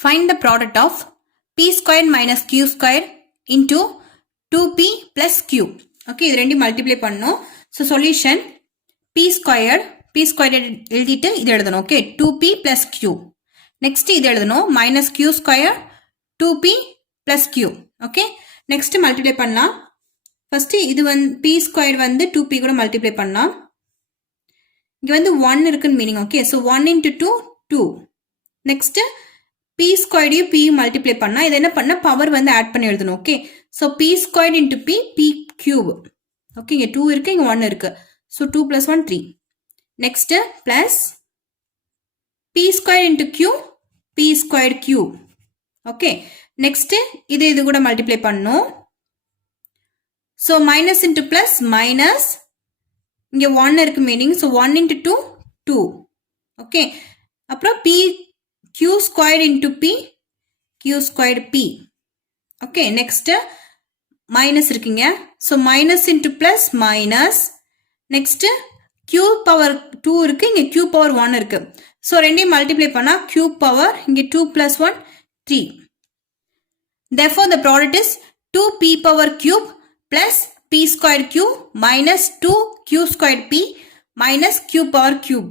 Find the product of p squared minus q squared into 2p plus q. Okay, இது ரெண்டையும் multiply பண்ணணும். So solution p squared எழுதிட்டு இது எழுதணும். Okay, 2p plus q. Next இது எழுதணும் minus q squared 2p plus q. Okay, next multiply பண்ணலாம். First இது p squared வந்து 2p கூட multiply பண்ணலாம். இங்க வந்து 1 இருக்குன்னு meaning. Okay, so 1 into 2 2. Next p squared p multiply பண்ணா இது என்ன பண்ண பவர் வந்து ஆட் பண்ணி எழுதணும். Okay, so p squared into p cube. Okay, இங்க 2 இருக்கு, இங்க 1 இருக்கு. so 2 plus 1 3. next plus p squared into q p squared q. Okay, next இது கூட மல்டிப்ளை பண்ணனும். so minus into plus minus, இங்க 1 இருக்கு மீனிங், so 1 into 2 2. ஓகே, அப்புறம் p q squared into p q squared p. okay, next minus இருக்குங்க, so minus into plus minus. next q power 2 இருக்கு, இங்க q power 1 இருக்கு. so ரெண்டையும் multiply பண்ணா q power இங்க 2 plus 1 3. therefore the product is 2p power cube plus p squared q minus 2q squared p minus q power cube.